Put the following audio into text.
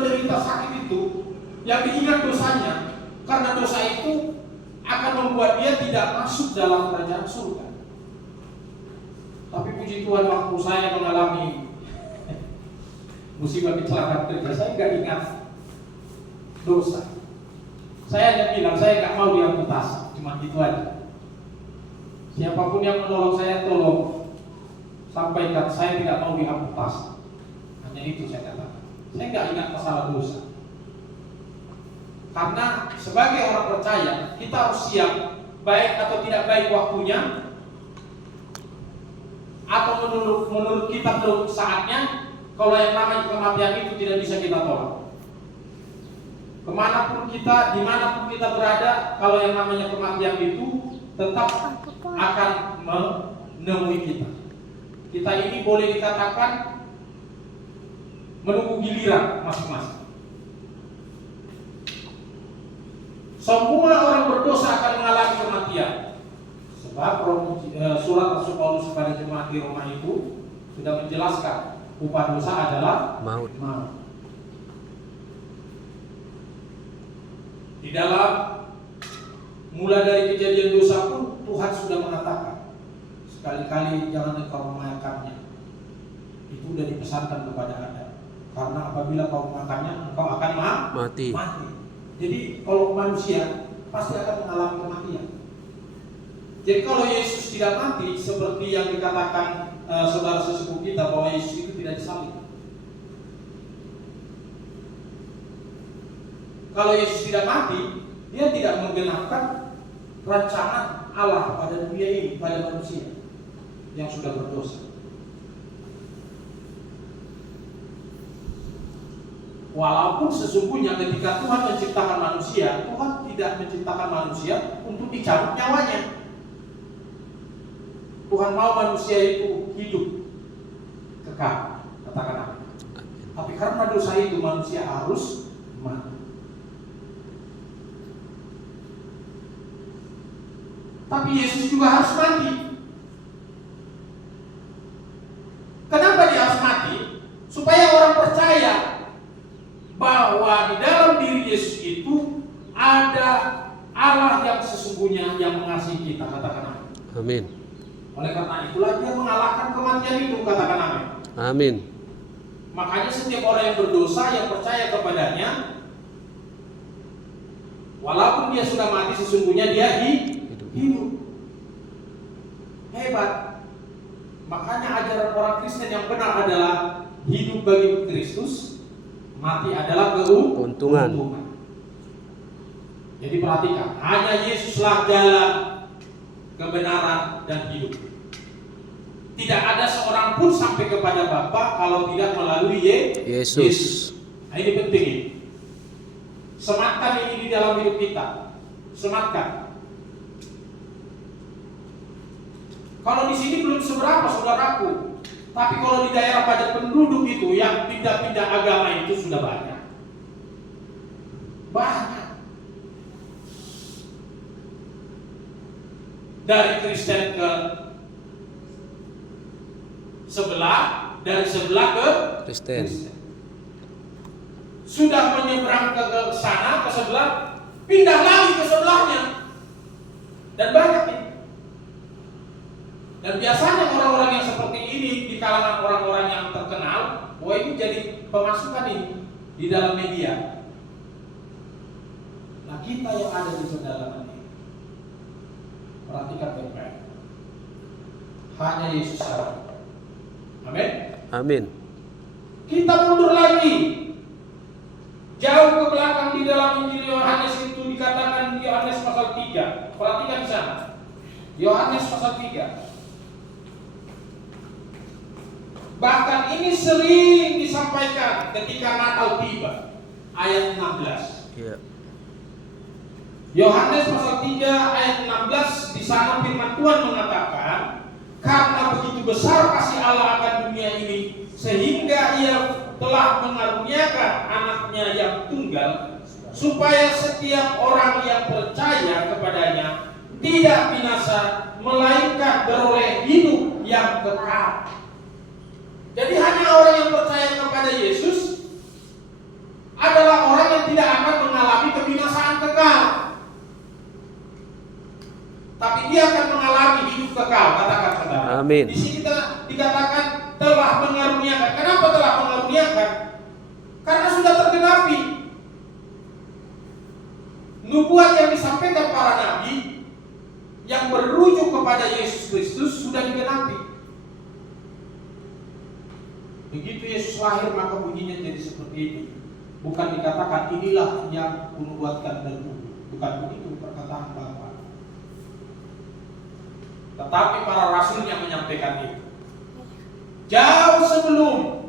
menderita sakit itu, yang diingat dosanya, karena dosa itu akan membuat dia tidak masuk dalam kerajaan surga. Tapi puji Tuhan, waktu saya mengalami musibah kecelakaan kerja, saya nggak ingat dosa. Saya hanya bilang saya nggak mau diamputasi, cuma gitu aja. Siapapun yang menolong saya, tolong sampaikan saya tidak mau diamputasi. Hanya itu saya katakan. Saya nggak ingat masalah dosa. Karena sebagai orang percaya, kita harus siap baik atau tidak baik waktunya, atau menurut kita menurut saatnya. Kalau yang namanya kematian itu tidak bisa kita tolak. Kemanapun kita, dimanapun kita berada, kalau yang namanya kematian itu tetap akan menemui kita. Kita ini boleh dikatakan menunggu giliran masing-masing. Semua orang berdosa akan mengalami kematian. Sebab surat Rasul Paulus kepada jemaat di Roma itu sudah menjelaskan upah dosa adalah maut. Di dalam mulai dari kejadian dosa pun Tuhan sudah mengatakan, sekali-kali jangan engkau memakannya. Itu sudah dipesankan kepada Adam. Karena apabila kau memakannya, engkau akan mati. Jadi kalau manusia pasti akan mengalami kematian. Jadi kalau Yesus tidak mati, seperti yang dikatakan saudara sesepuh kita bahwa Yesus itu tidak disalib. Kalau Yesus tidak mati, dia tidak menggenapkan rancangan Allah pada dunia ini, pada manusia yang sudah berdosa. Walaupun sesungguhnya ketika Tuhan menciptakan manusia, Tuhan tidak menciptakan manusia untuk dicabut nyawanya. Tuhan mau manusia itu hidup kekal, katakan apa? Tapi karena dosa itu manusia harus mati. Tapi Yesus juga harus mati. Kenapa dia harus mati? Supaya orang percaya bahwa di dalam diri Yesus itu ada Allah yang sesungguhnya yang mengasihi kita, katakan amin. Amin. Oleh karena itulah dia mengalahkan kematian itu, katakan amin. Amin. Makanya setiap orang yang berdosa yang percaya kepadanya, walaupun dia sudah mati, sesungguhnya dia hidup. Hebat. Makanya ajaran orang Kristen yang benar adalah hidup bagi Kristus, mati adalah keuntungan. Jadi perhatikan, hanya Yesuslah jalan, kebenaran dan hidup. Tidak ada seorang pun sampai kepada Bapa kalau tidak melalui Yesus. Nah, ini penting ini. Sematkan ini di dalam hidup kita. Sematkan. Kalau di sini belum seberapa saudaraku, tapi kalau di daerah padat penduduk itu yang pindah-pindah agama itu sudah banyak. Banyak. Dari Kristen ke sebelah, dari sebelah ke Kristen. Sudah menyeberang ke sana, ke sebelah, pindah lagi ke sebelahnya. Dan banyak ini. Dan biasanya orang-orang yang seperti ini di kalangan orang-orang yang terkenal, wah ini jadi pemasukan ini di dalam media. Nah kita yang ada di pedalaman ini, perhatikan baik-baik. Hanya Yesus saja. Amin. Amin. Kita mundur lagi. Jauh ke belakang di dalam Injil Yohanes itu dikatakan di Yohanes pasal 3. Perhatikan di sana. Yohanes pasal 3. Bahkan ini sering disampaikan ketika Natal tiba. Ayat 16. Iya. Yohanes pasal 3 ayat 16, di sana firman Tuhan mengatakan, karena begitu besar kasih Allah akan dunia ini, sehingga Ia telah mengaruniakan anaknya yang tunggal, supaya setiap orang yang percaya kepadanya tidak binasa, melainkan beroleh hidup yang kekal. Jadi hanya orang yang percaya kepada Yesus Amin. Di sini dikatakan telah mengaruniakan. Kenapa telah mengaruniakan? Karena sudah tergenapi. Nubuat yang disampaikan para nabi yang merujuk kepada Yesus Kristus sudah digenapi. Begitu Yesus lahir maka bunyinya jadi seperti itu. Bukan dikatakan inilah yang kunubuatkan dan bukan begitu perkataan Bapa. Tetapi para rasul yang menyampaikan itu. Jauh sebelum